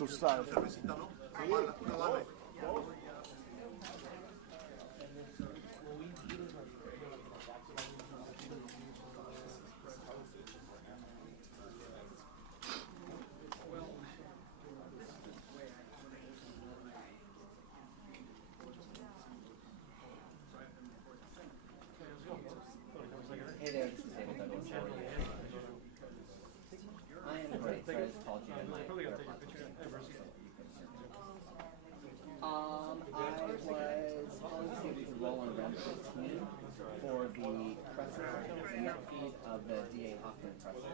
tu sai. Hey there, this is David Douglas. How are you? I am great. Sorry, I just called you in my AirPods. I was calling to see if we could roll on round 15 for the presser and the feed of the D.A. Hoffman presser.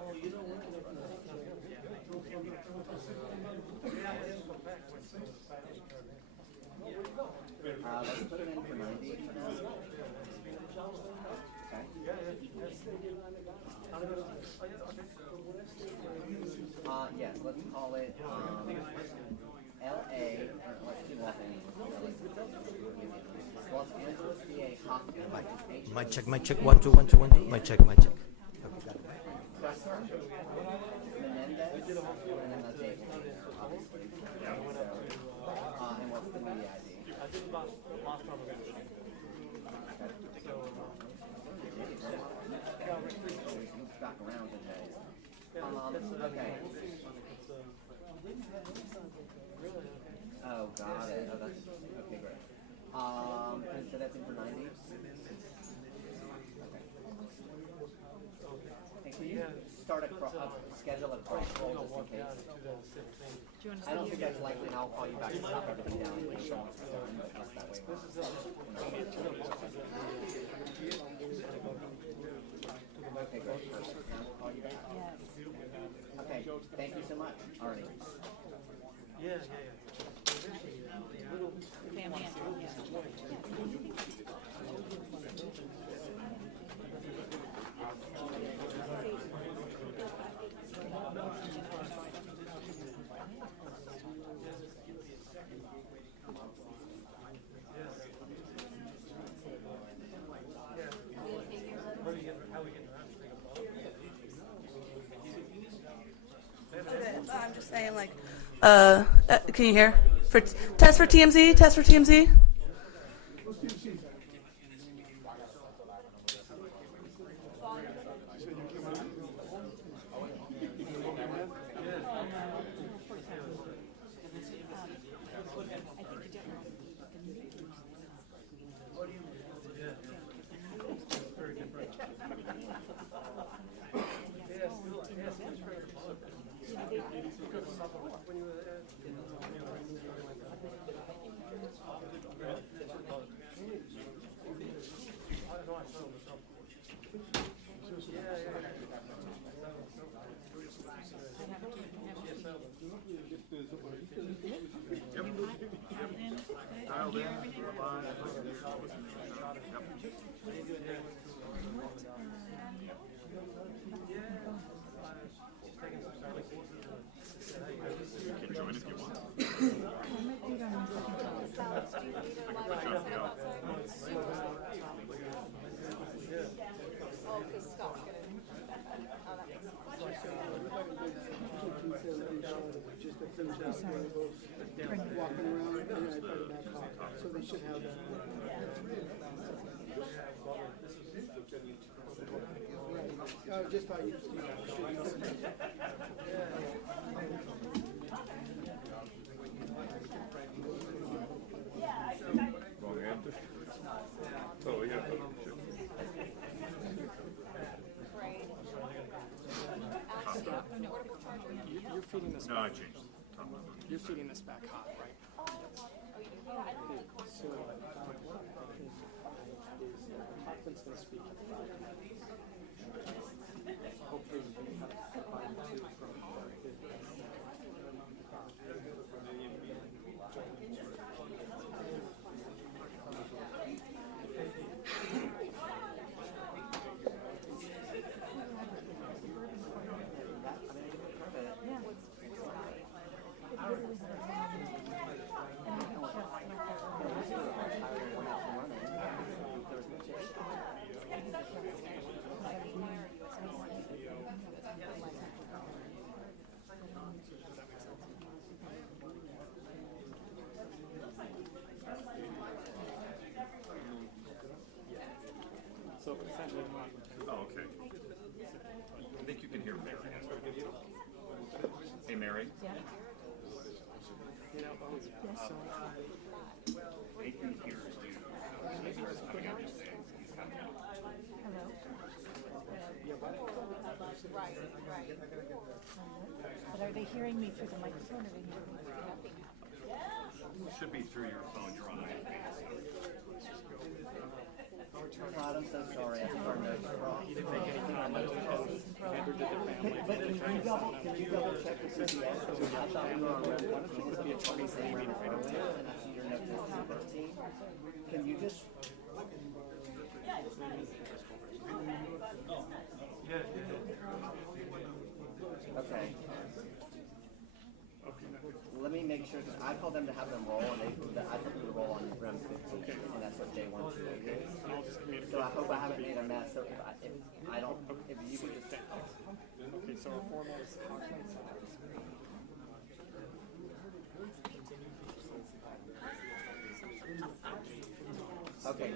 Let's put it in for 90 for now. Okay. Yes, let's call it L.A. Let's do Los Angeles. Los Angeles D.A. Hoffman. Mic check, mic check. 1 2 1 2 1 2. Mic check, mic check. Okay, got it. Presser, Menendez, and then the date will be there, obviously. And what's the media ID? Back around today. Okay. Oh, got it. Oh, that's okay, great. And so that's in for 90. Okay. And can you start schedule a cross roll just in case? I don't think that's likely, and I'll call you back and stop everything down and make sure it's done, but just that way. Okay, great. Perfect. Now we'll call you back. Yes. Okay, thank you so much. Alrighty. Family and I'm just saying, like, can you hear? Test for TMZ, test for TMZ. Walking around, and then I put it back on. So they should have that. Just how you should. Oh, yeah. You're feeding this. No, I changed. You're feeding this back hot, right? So, Hoffman's going to speak. Hopefully, we can have find two from Oh, okay. I think you can hear Mary. Hey, Mary. Yeah. Nathan hears you. He starts coming out and saying, Hello. Right. But are they hearing me through the microphone or are they hearing me through nothing? it should be through your phone. You're on iPad. God, I'm so sorry. I think our notes are wrong. Our notes are wrong. But can you double check the CBS? I thought we were on Red 15. This would be a 20 round earlier, and I see your notes is 13. Can you just... Okay. Let me make sure, because I told them to have them roll, and I told them to roll on round 15, and that's what day 1 is. So I hope I haven't made a mess. So if I don't, if you could just... Okay, so our format is Okay,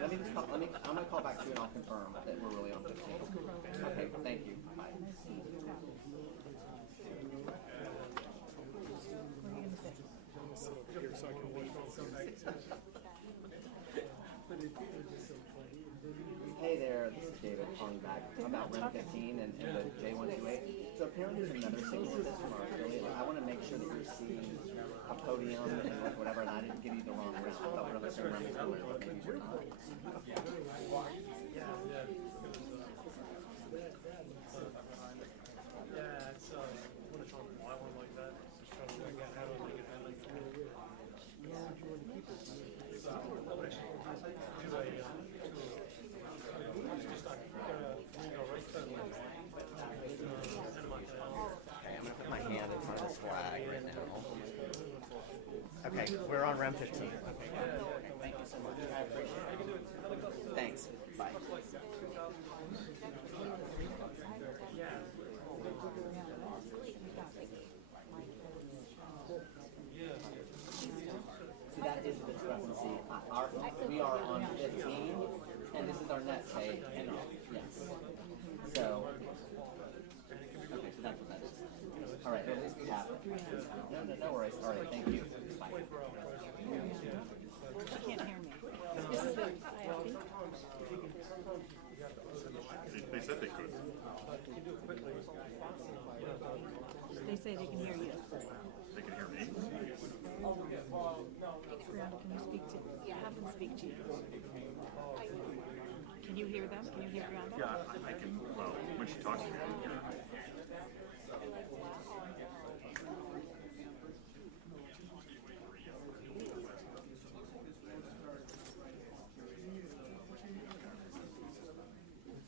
let me just call, I'm going to call back to you and I'll confirm that we're really on 15. Okay, thank you. Bye. Hey there, this is David calling back about round 15 and the J128. So apparently there's another signal to this from our affiliate. I want to make sure that you're seeing a podium and like whatever, and I didn't give you the wrong round. I thought we were on the same round as earlier, but maybe you're not. Yeah, it's what it's on why one like that. Just trying to work out how to make it happen. Okay, I'm going to put my hand in front of this flag right now. Okay, we're on round 15. Okay, thank you so much. I appreciate it. Thanks. Bye. So that is the discrepancy. We are on 15, and this is our net pay. And yes. So, okay, so that's what that is. All right, at least we have it. No worries. All right, thank you. Bye. She can't hear me. This is the They said they could. They say they can hear you. They can hear me. Brianna, can you speak to? Have them speak to you. Can you hear them? Can you hear Brianna? Yeah, I can. Well, when she talks to me, I can hear her.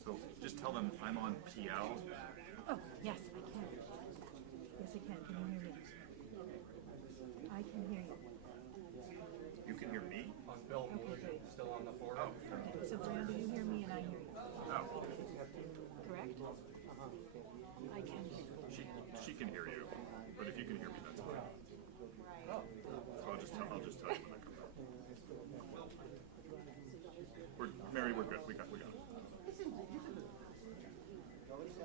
So just tell them I'm on PL. Oh, yes, I can. Yes, I can. Can you hear me? I can hear you. You can hear me? Okay, great. Still on the floor. Okay, so Brianna, you hear me and I hear you. Oh. Correct? I can hear you. She can hear you, but if you can hear me, that's fine. So I'll just tell you when I come back. Mary, we're good. We got it.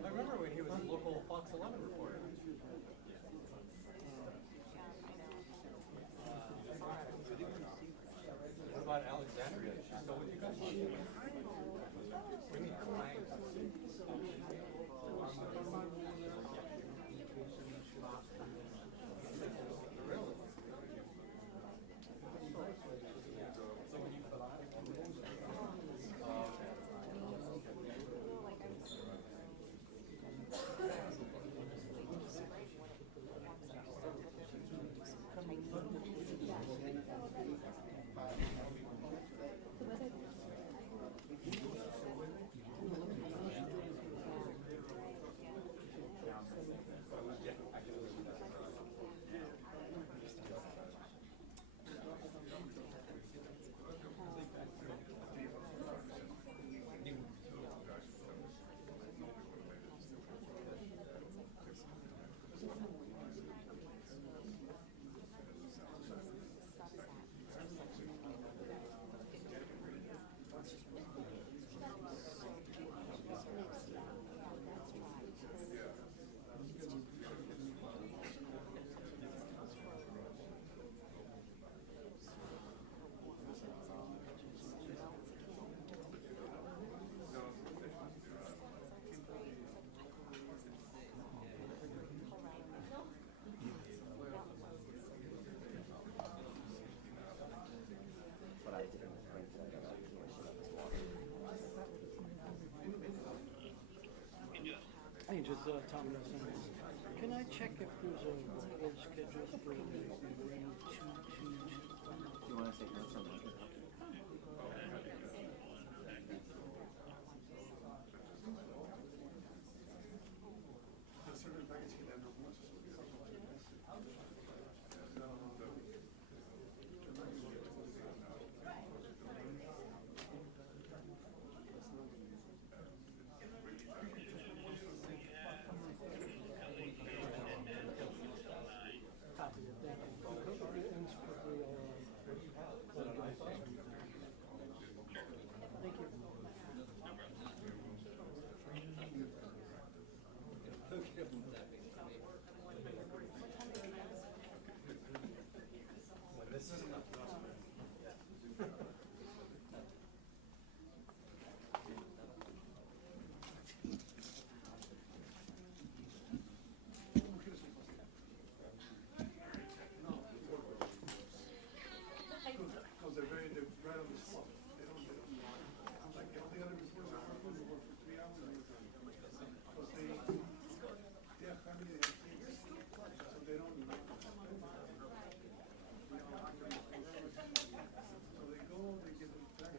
I remember when he was a local Fox 11 reporter. What about Alexandria? She's still with you guys? We need clients. Tom Resentence. Can I check if there's a board schedule for the 2 You want to take notes on that? copy of that? Ends quickly or thank you. Because they're right on the spot. They don't like all the other reports are working for 3 hours at a time. Because they have family, they have kids, so they don't. So they go, they get them back.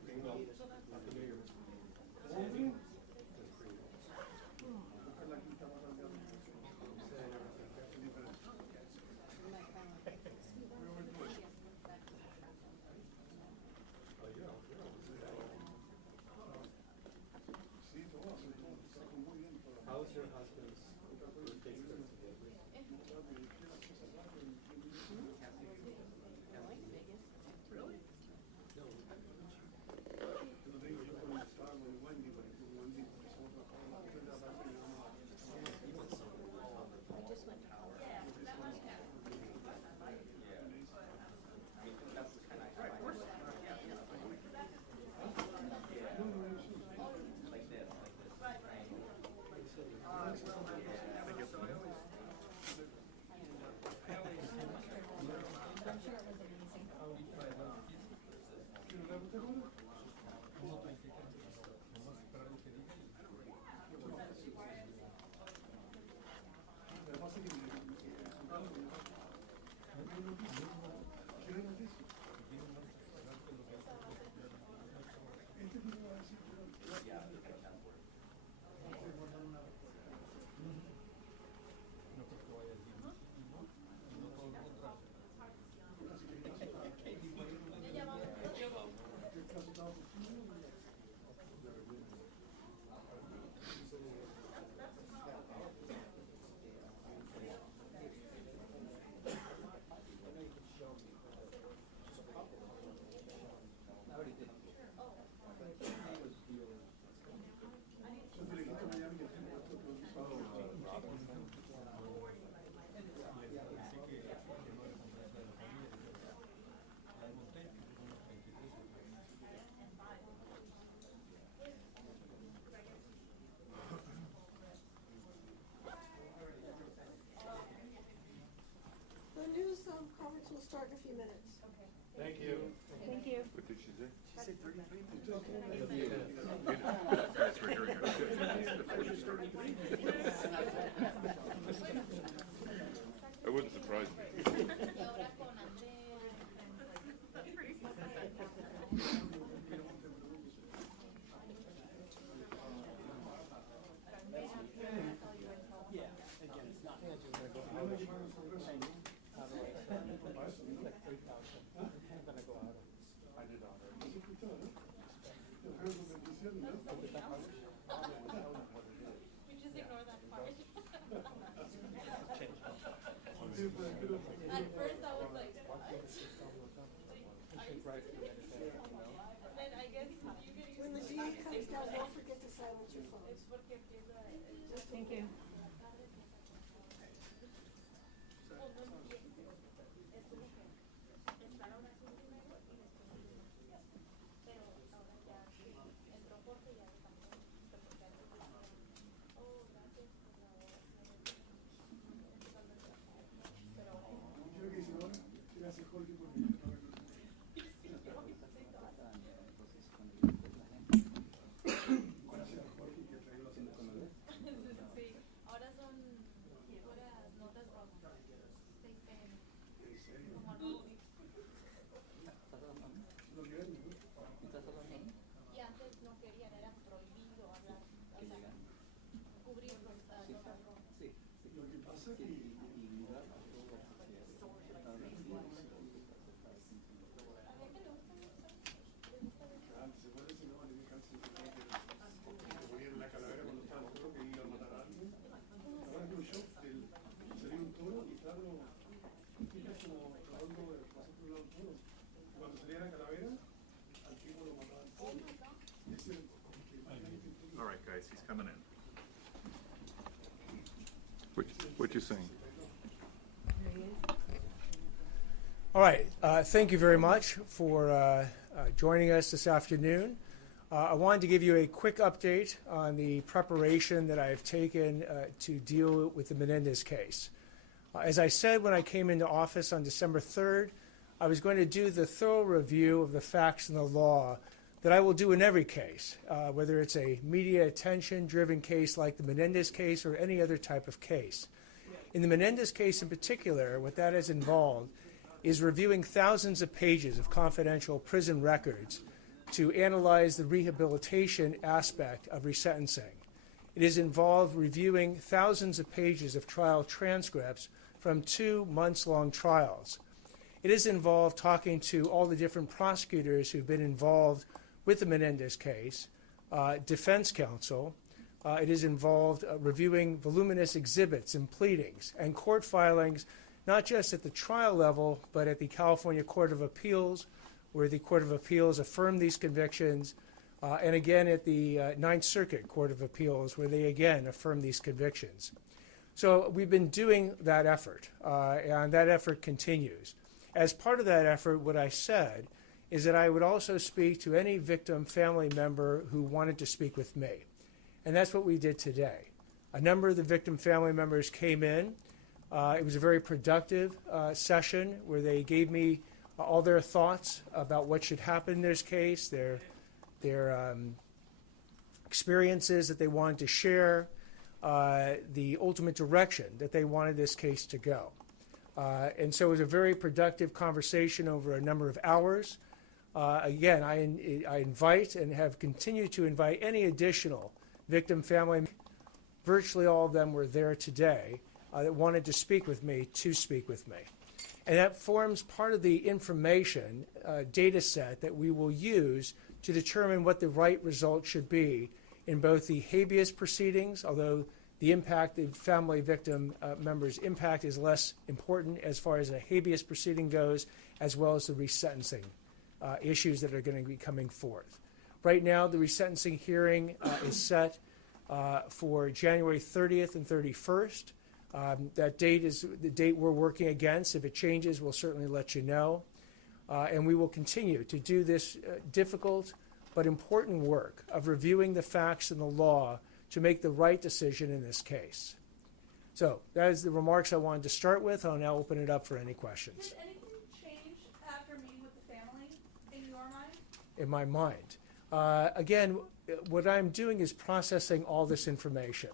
How's your husband's birthday celebration? Really? No. The news conference will start in a few minutes. Thank you. Thank you. What did she say? She said 33 minutes. Thanks for hearing her. That wouldn't surprise me. At first I was like, what? And then I guess you get used to it. When the DA comes down, don't forget to silence your phone. Thank you. Gracias, Jorge, por venir. Gracias a Jorge que trae los Lo que pasa que se puede decir, no, a mí me cansa porque voy en la calavera cuando estaba el toro que iba a matar a alguien. Ahora que un shock del salir un toro y claro, es como tratando de pasar por un lado un toro. Cuando salía la calavera, al tipo lo mataban todo. Es cierto. All right, guys, he's coming in. What you saying? All right. Thank you very much for joining us this afternoon. I wanted to give you a quick update on the preparation that I've taken to deal with the Menendez case. As I said when I came into office on December 3rd, I was going to do the thorough review of the facts and the law that I will do in every case, whether it's a media attention-driven case like the Menendez case or any other type of case. In the Menendez case in particular, what that has involved is reviewing thousands of pages of confidential prison records to analyze the rehabilitation aspect of resentencing. It has involved reviewing thousands of pages of trial transcripts from 2 months-long trials. It has involved talking to all the different prosecutors who've been involved with the Menendez case, defense counsel. It has involved reviewing voluminous exhibits and pleadings and court filings, not just at the trial level, but at the California Court of Appeals, where the Court of Appeals affirmed these convictions, and again at the Ninth Circuit Court of Appeals, where they again affirmed these convictions. So we've been doing that effort, and that effort continues. As part of that effort, what I said is that I would also speak to any victim family member who wanted to speak with me. And that's what we did today. A number of the victim family members came in. It was a very productive session where they gave me all their thoughts about what should happen in this case, their experiences that they wanted to share, the ultimate direction that they wanted this case to go. And so it was a very productive conversation over a number of hours. Again, I invite and have continued to invite any additional victim family. Virtually all of them were there today that wanted to speak with me to speak with me. And that forms part of the information data set that we will use to determine what the right result should be in both the habeas proceedings, although the impact of family victim members' impact is less important as far as a habeas proceeding goes, as well as the resentencing issues that are going to be coming forth. Right now, the resentencing hearing is set for January 30th and 31st. That date is the date we're working against. If it changes, we'll certainly let you know. And we will continue to do this difficult but important work of reviewing the facts and the law to make the right decision in this case. So that is the remarks I wanted to start with. I'll now open it up for any questions. Did anything change after meeting with the family in your mind? In my mind. Again, what I'm doing is processing all this information.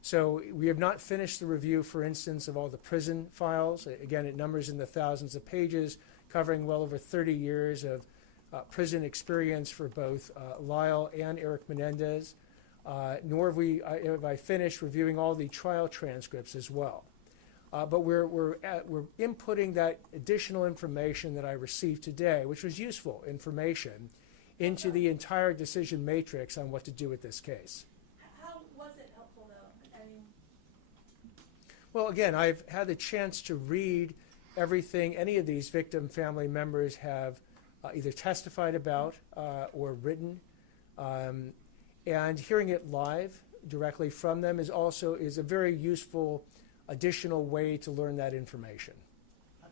So we have not finished the review, for instance, of all the prison files. Again, it numbers in the thousands of pages, covering well over 30 years of prison experience for both Lyle and Erik Menendez. Nor have I finished reviewing all the trial transcripts as well. But we're inputting that additional information that I received today, which was useful information, into the entire decision matrix on what to do with this case. How was it helpful, though? I mean, well, again, I've had the chance to read everything any of these victim family members have either testified about or written. And hearing it live directly from them is a very useful additional way to learn that information.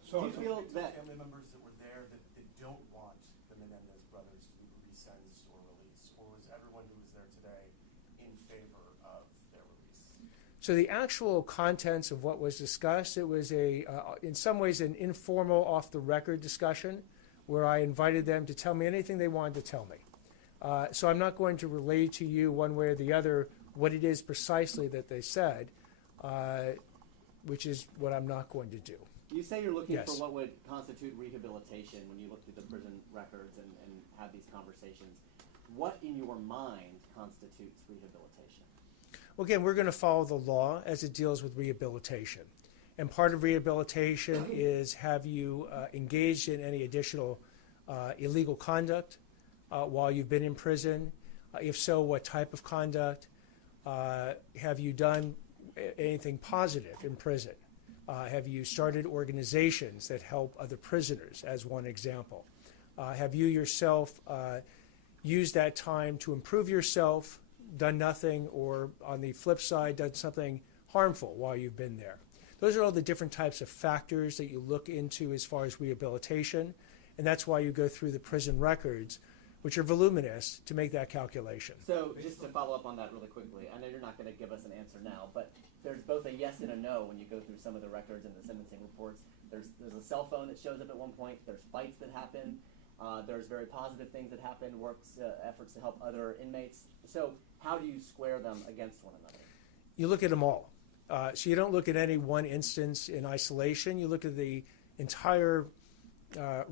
So do you feel that family members that were there that don't want the Menendez brothers to be resentenced or released, or was everyone who was there today in favor of their release? So the actual contents of what was discussed, it was in some ways an informal, off-the-record discussion where I invited them to tell me anything they wanted to tell me. So I'm not going to relay to you one way or the other what it is precisely that they said, which is what I'm not going to do. you say you're looking Yes. for what would constitute rehabilitation when you look through the prison records and have these conversations. What in your mind constitutes rehabilitation? Well, again, we're going to follow the law as it deals with rehabilitation. And part of rehabilitation is, have you engaged in any additional illegal conduct while you've been in prison? If so, what type of conduct? Have you done anything positive in prison? Have you started organizations that help other prisoners, as one example? Have you yourself used that time to improve yourself, done nothing, or on the flip side, done something harmful while you've been there? Those are all the different types of factors that you look into as far as rehabilitation, and that's why you go through the prison records, which are voluminous, to make that calculation. So just to follow up on that really quickly, I know you're not going to give us an answer now, but there's both a yes and a no when you go through some of the records and the sentencing reports. There's a cell phone that shows up at one point. There's fights that happen. There's very positive things that happen, efforts to help other inmates. So how do you square them against one another? You look at them all. So you don't look at any one instance in isolation. You look at the entire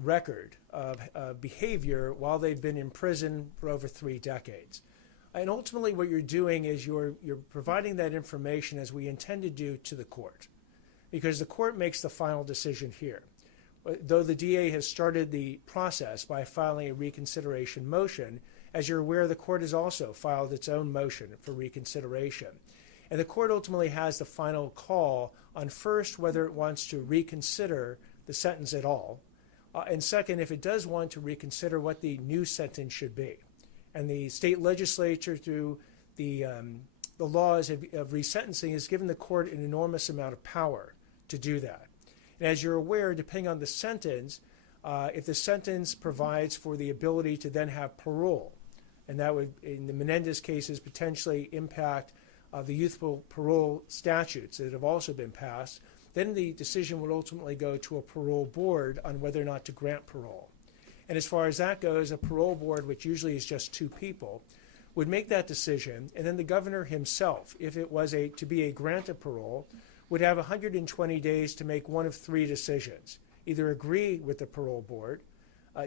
record of behavior while they've been in prison for over 3 decades. And ultimately what you're doing is you're providing that information, as we intend to do, to the court, because the court makes the final decision here. Though the DA has started the process by filing a reconsideration motion, as you're aware, the court has also filed its own motion for reconsideration. And the court ultimately has the final call on, first, whether it wants to reconsider the sentence at all, and second, if it does want to reconsider, what the new sentence should be. And the state legislature, through the laws of resentencing, has given the court an enormous amount of power to do that. And as you're aware, depending on the sentence, if the sentence provides for the ability to then have parole, and that would, in the Menendez cases, potentially impact the youthful parole statutes that have also been passed, then the decision would ultimately go to a parole board on whether or not to grant parole. And as far as that goes, a parole board, which usually is just 2 people, would make that decision, and then the governor himself, if it was to be a grant of parole, would have 120 days to make one of 3 decisions: either agree with the parole board,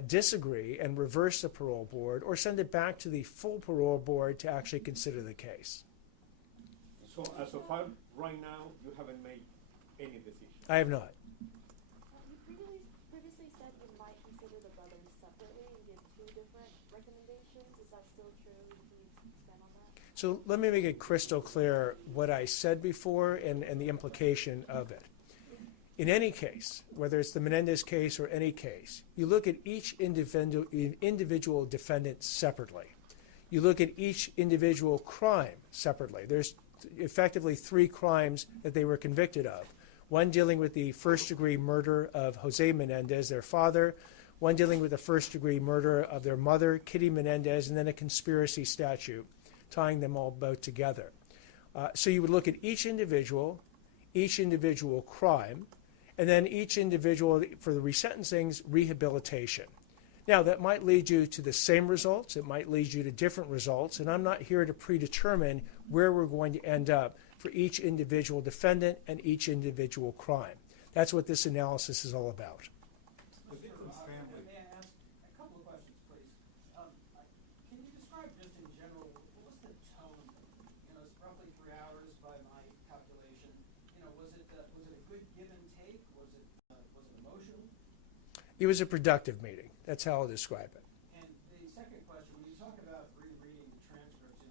disagree and reverse the parole board, or send it back to the full parole board to actually consider the case. So as of right now, you haven't made any decision? I have not. You previously said you might consider the brothers separately and give 2 different recommendations. Is that still true? Can you expand on that? So let me make it crystal clear what I said before and the implication of it. In any case, whether it's the Menendez case or any case, you look at each individual defendant separately. You look at each individual crime separately. There's effectively 3 crimes that they were convicted of. One dealing with the first-degree murder of Jose Menendez, their father, one dealing with the first-degree murder of their mother, Kitty Menendez, and then a conspiracy statute tying them all both together. So you would look at each individual crime, and then each individual, for the resentencing's, rehabilitation. Now, that might lead you to the same results, it might lead you to different results, and I'm not here to predetermine where we're going to end up for each individual defendant and each individual crime. That's what this analysis is all about. May I ask a couple of questions, please? Can you describe just in general, what was the tone? It's roughly 3 hours by my calculation. Was it a good give and take? Was it emotional? It was a productive meeting. That's how I'll describe it. And the second question, when you talk about rereading the transcripts,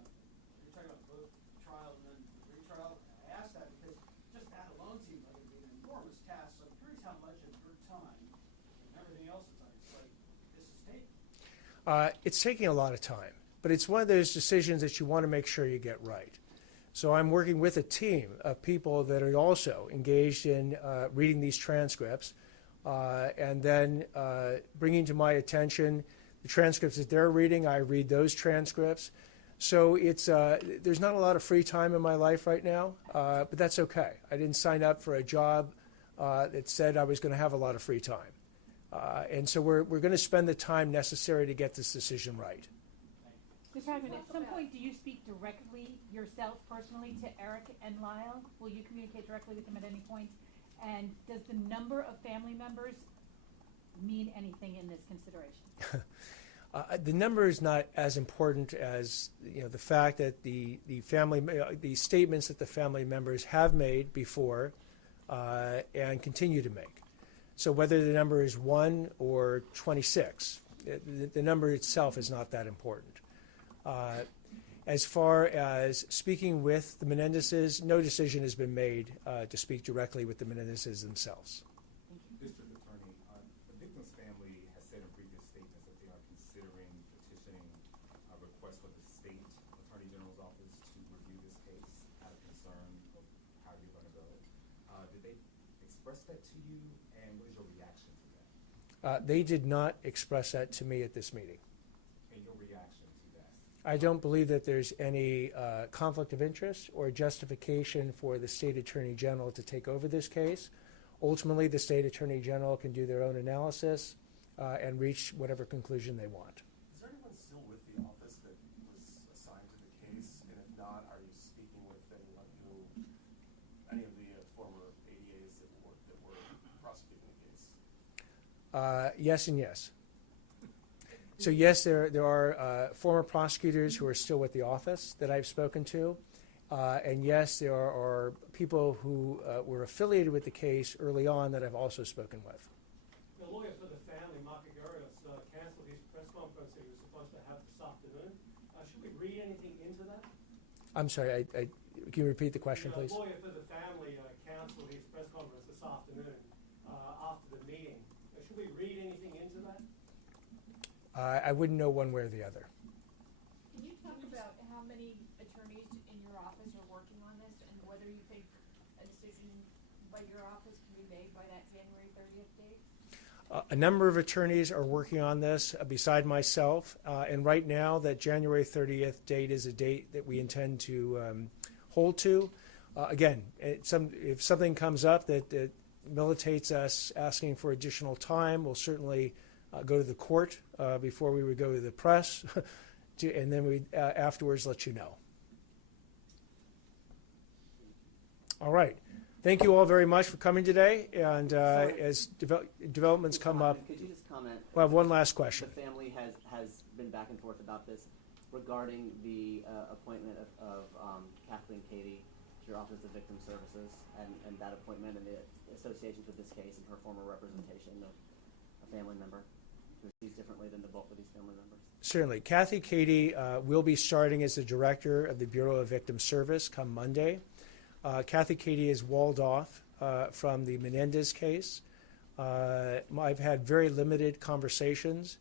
you're talking about both trial and then retrial. I ask that because just that alone seems like it would be an enormous task. So I'm curious how much of your time and everything else that's on your plate this is taking. It's taking a lot of time, but it's one of those decisions that you want to make sure you get right. So I'm working with a team of people that are also engaged in reading these transcripts, and then bringing to my attention the transcripts that they're reading. I read those transcripts. So it's there's not a lot of free time in my life right now, but that's okay. I didn't sign up for a job that said I was going to have a lot of free time. And so we're going to spend the time necessary to get this decision right. Mr. Hackman, at some point, do you speak directly yourself personally to Erik and Lyle? Will you communicate directly with them at any point? And does the number of family members mean anything in this consideration? The number is not as important as the fact that the statements that the family members have made before and continue to make. So whether the number is 1 or 26, the number itself is not that important. As far as speaking with the Menendezes, no decision has been made to speak directly with the Menendezes themselves. District Attorney, the victim's family has said in previous statements that they are considering petitioning a request for the state Attorney General's office to review this case out of concern of how you're going to go. Did they express that to you, and what is your reaction to that? They did not express that to me at this meeting. And your reaction to that? I don't believe that there's any conflict of interest or justification for the state attorney general to take over this case. Ultimately, the state attorney general can do their own analysis and reach whatever conclusion they want. Is there anyone still with the office that was assigned to the case? And if not, are you speaking with anyone any of the former ADAs that were prosecuting the case? Yes and yes. So yes, there are former prosecutors who are still with the office that I've spoken to. And yes, there are people who were affiliated with the case early on that I've also spoken with. The lawyer for the family, Mark Agarios, canceled his press conference that he was supposed to have this afternoon. Should we read anything into that? I'm sorry, can you repeat the question, please? The lawyer for the family canceled his press conference this afternoon after the meeting. Should we read anything into that? I wouldn't know one way or the other. Can you talk about how many attorneys in your office are working on this and whether you think a decision by your office can be made by that January 30th date? A number of attorneys are working on this beside myself, and right now that January 30th date is a date that we intend to hold to. Again, if something comes up that militates us asking for additional time, we'll certainly go to the court before we would go to the press, and then we afterwards let you know. All right. Thank you all very much for coming today. And as developments come up, Could you just comment? We'll have one last question. The family has been back and forth about this regarding the appointment of Kathleen Katie to your Office of Victim Services and that appointment and the associations with this case and her former representation of a family member who sees differently than the bulk of these family members. Certainly. Kathy Katie will be starting as the director of the Bureau of Victim Service come Monday. Kathy Katie is walled off from the Menendez case. I've had very limited conversations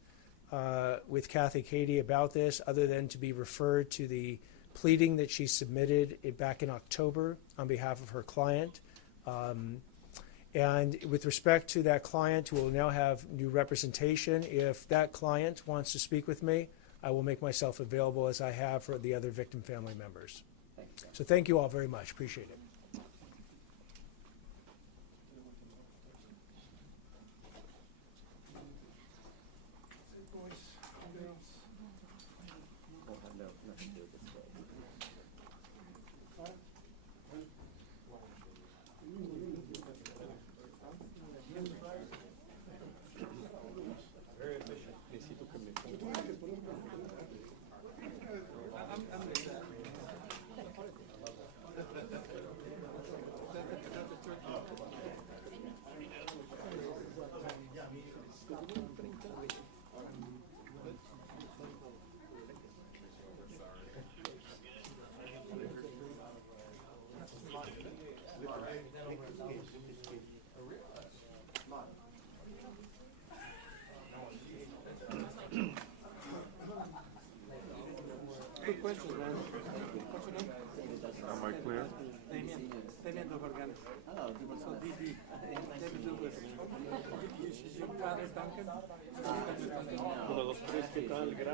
with Kathy Katie about this, other than to be referred to the pleading that she submitted back in October on behalf of her client. And with respect to that client, who will now have new representation, if that client wants to speak with me, I will make myself available as I have for the other victim family members. So thank you all very much. Appreciate it. Good question, man. What's your name? Am I clear? Damien Dovergan. Hello. So DD. David Douglas. Is your brother Duncan?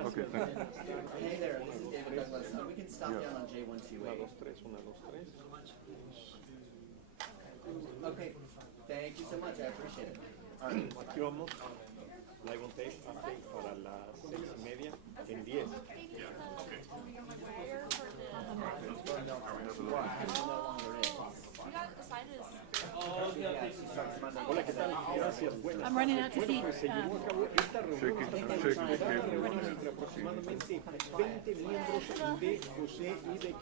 Okay, thank you. Hey there, this is David Douglas. We can stop down on J128. Okay, thank you so much. I appreciate it. All right. Aquí vamos. Live on tape para las 6:30 en 10. No longer is. got assigned as Gracias, buenas I'm running out to tardes. feed. Bueno, pues seguimos esta reunión. Aproximadamente 20 miembros de José y de